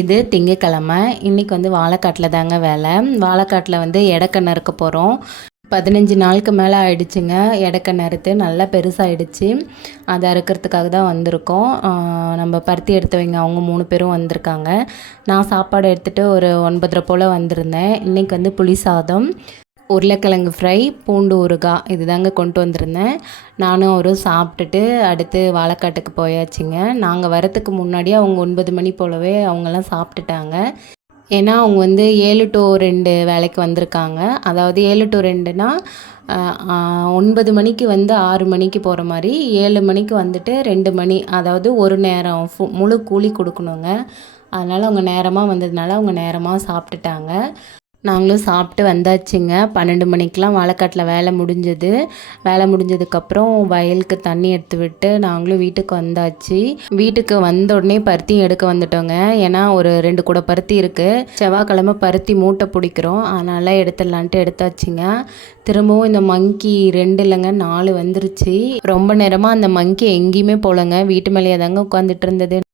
இது திங்கக்கிழமை. இன்றைக்கி வந்து வாழைக்காட்டில் தாங்க வேலை. வாழைக்காட்டில் வந்து எடக்கண்ண அறுக்க போகிறோம். 15 நாளுக்கு மேலே ஆயிடுச்சுங்க. எடக்கண்ண அறுத்து நல்லா பெருசாகிடுச்சு. அதை அறுக்கிறதுக்காக தான் வந்திருக்கோம். நம்ம பருத்தி எடுத்தவங்க அவங்க 3 பேரும் வந்திருக்காங்க. நான் சாப்பாடு எடுத்துகிட்டு ஒரு 9:30 போல் வந்திருந்தேன். இன்றைக்கி வந்து புளி சாதம், உருளைக்கிழங்கு ஃப்ரை, பூண்டு ஊறுகாய் இது தாங்க கொண்டு வந்திருந்தேன். நானும் அவரும் சாப்பிட்டுட்டு அடுத்து வாழைக்காட்டுக்கு போயாச்சுங்க. நாங்கள் வரத்துக்கு முன்னாடியே அவங்க 9 மணி போலவே அவங்கெல்லாம் சாப்பிட்டுட்டாங்க. ஏன்னா அவங்க வந்து 7 to 2 வேலைக்கு வந்திருக்காங்க. அதாவது 7 to 2னா 9 மணிக்கு வந்து 6 மணிக்கு போகிற மாதிரி, 7 மணிக்கு வந்துட்டு 2 மணி, அதாவது ஒரு நேரம் முழு கூலி கொடுக்கணுங்க. அதனால் அவங்க நேரமாக வந்ததுனால அவங்க நேரமாக சாப்பிட்டுட்டாங்க. நாங்களும் சாப்பிட்டு வந்தாச்சுங்க. 12 மணிக்கெலாம் வாழைக்காட்டில் வேலை முடிஞ்சது. வேலை முடிஞ்சதுக்கப்புறம் வயலுக்கு தண்ணி எடுத்து விட்டு நாங்களும் வீட்டுக்கு வந்தாச்சு. வீட்டுக்கு வந்த உடனே பருத்தியும் எடுக்க வந்துட்டோங்க. ஏன்னா ஒரு 2 கூட பருத்தி இருக்குது. செவ்வாய்க்கிழமை பருத்தி மூட்டை பிடிக்கிறோம். அதனால் எடுத்துடலான்ட்டு எடுத்தாச்சுங்க. திரும்பவும் இந்த மங்கி 2 இல்லைங்க 4 வந்துருச்சு. ரொம்ப நேரமாக அந்த மங்கி எங்கேயுமே போகலங்க. வீட்டு மேலேயே தாங்க உட்காந்துட்டு இருந்தது.